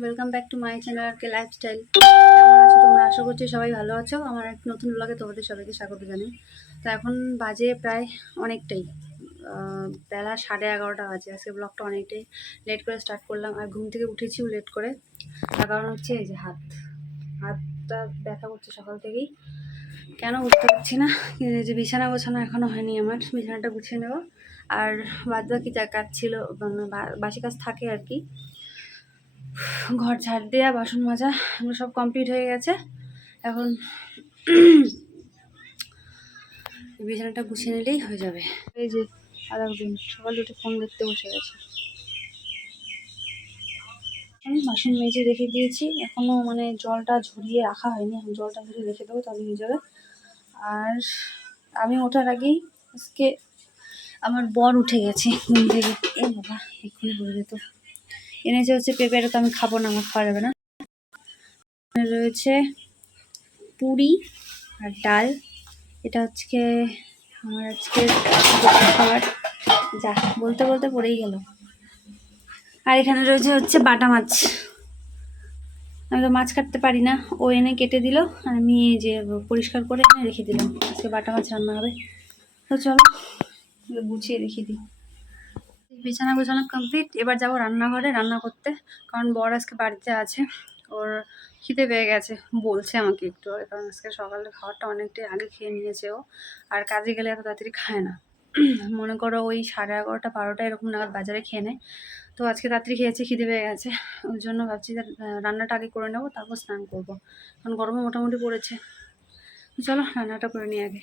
Welcome back to my channel R K lifestyle কেমন আছো তোমরা? আশা করছি সবাই ভালো আছো। আমার এক নতুন ব্লগে তোমাদের সবাইকে স্বাগত জানাই। তো এখন বাজে প্রায় অনেকটাই। বেলা সাড়ে এগারোটা বাজে। আজকে ব্লগটা অনেকটাই লেট করে স্টার্ট করলাম। আর ঘুম থেকে উঠেছিও লেট করে। তার কারণ হচ্ছে এই যে হাত। হাতটা ব্যথা করছে সকাল থেকেই। কেন উঠতে পারছি না? যে বিছানা গোছানো এখনও হয়নি আমার। বিছানাটা গুছিয়ে নেব। আর বাদ বাকি যা কাজ ছিল মানে বাসি কাজ থাকে আর কি। ঘর ঝাড় দেওয়া বাসন মাজা এগুলো সব কমপ্লিট হয়ে গেছে। এখন বিছানাটা গুছিয়ে নিলেই হয়ে যাবে। এই যে আর একদিন সকালে উঠে ফোন দেখতে বসে গেছে। আমি বাসন মেজে রেখে দিয়েছি। এখনও মানে জলটা ঝরিয়ে রাখা হয়নি। এখন জলটা ঝরিয়ে রেখে দেবো তাহলে হয়ে যাবে। আর আমি ওঠার আগেই আজকে আমার বর উঠে গেছে। ঘুম থেকে। এ বাবা এক্ষুনি বলে যেত এনেছে হচ্ছে পেঁপে, এটা তো আমি খাব না, আমার খাওয়া যাবে না। রয়েছে পুরি আর ডাল। এটা হচ্ছে আমার আজকে খাবার যা, বলতে বলতে পড়েই গেল। আর এখানে রয়েছে হচ্ছে বাটা মাছ। আমি তো মাছ কাটতে পারি না। ও এনে কেটে দিল আর আমি যে পরিষ্কার করে এনে রেখে দিলাম। আজকে বাটা মাছ রান্না হবে। তো চলো গুছিয়ে রেখে দিই। বিছানা গোছানো কমপ্লিট এবার যাব রান্নাঘরে রান্না করতে, কারণ বর আজকে বাড়িতে আছে। ওর খিদে পেয়ে গেছে, বলছে আমাকে একটু কারণ আজকে সকালে খাবারটা অনেকটাই আগে খেয়ে নিয়েছে ও। আর কাজে গেলে এত তাড়াতাড়ি খায় না। মনে করো ওই সাড়ে এগারোটা, বারোটা এরকম নাগাদ বাজারে খেয়ে নেয়। তো আজকে তাড়াতাড়ি খেয়েছে, খিদে পেয়ে গেছে। ওই জন্য ভাবছি রান্নাটা আগে করে নেব, তারপর স্নান করব। কারণ গরমে মোটামুটি পড়েছে। চলো, রান্নাটা করে নিই আগে।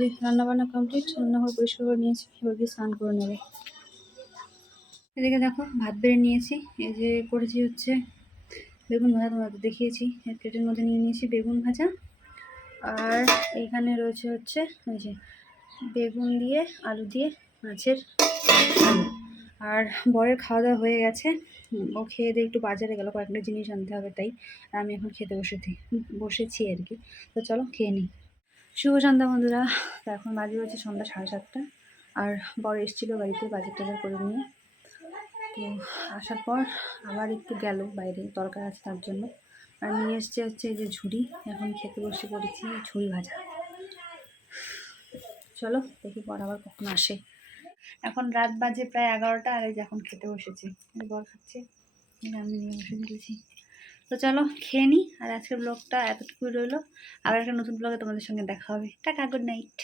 যে রান্না বান্না কমপ্লিট রান্নাঘর পরিষ্কার করে নিয়েছি, এবার গিয়ে স্নান করে নেবে। এদিকে দেখো, ভাত বেড়ে নিয়েছি, এই যে করেছি হচ্ছে বেগুন ভাজা, তোমাদের দেখিয়েছি প্লেটের মধ্যে নিয়ে নিয়েছি বেগুন ভাজা। আর এইখানে রয়েছে হচ্ছে ওই যে বেগুন দিয়ে, আলু দিয়ে, মাছের আর বরের খাওয়া দাওয়া হয়ে গেছে। ও খেয়ে দিয়ে একটু বাজারে গেল কয়েকটা জিনিস আনতে হবে তাই। আমি এখন খেতে বসেছি বসেছি আর কি। তো চলো, খেয়ে নিই। শুভ সন্ধ্যা বন্ধুরা। তো এখন বাজে হচ্ছে সন্ধ্যা সাড়ে সাতটা। আর বড় এসেছিল বাড়িতে বাজার টাজার করে নিয়ে। তো আসার পর আবার একটু গেল বাইরে, দরকার আছে তার জন্য। আর নিয়ে এসছে হচ্ছে এই যে ঝুড়ি। এখন খেতে বসে পড়েছি ঝুড়ি ভাজা। চলো দেখি পর আবার কখন আসে। এখন রাত বাজে প্রায় এগারোটা, আর এই যে এখন খেতে বসেছি। বর খাচ্ছে। আমি নিয়ে বসে দিয়েছি। তো চলো খেয়ে নিই। আর আজকের ব্লগটা এতটুকুই রইল। আবার একটা নতুন ব্লগে তোমাদের সঙ্গে দেখা হবে। টাকা গুড নাইট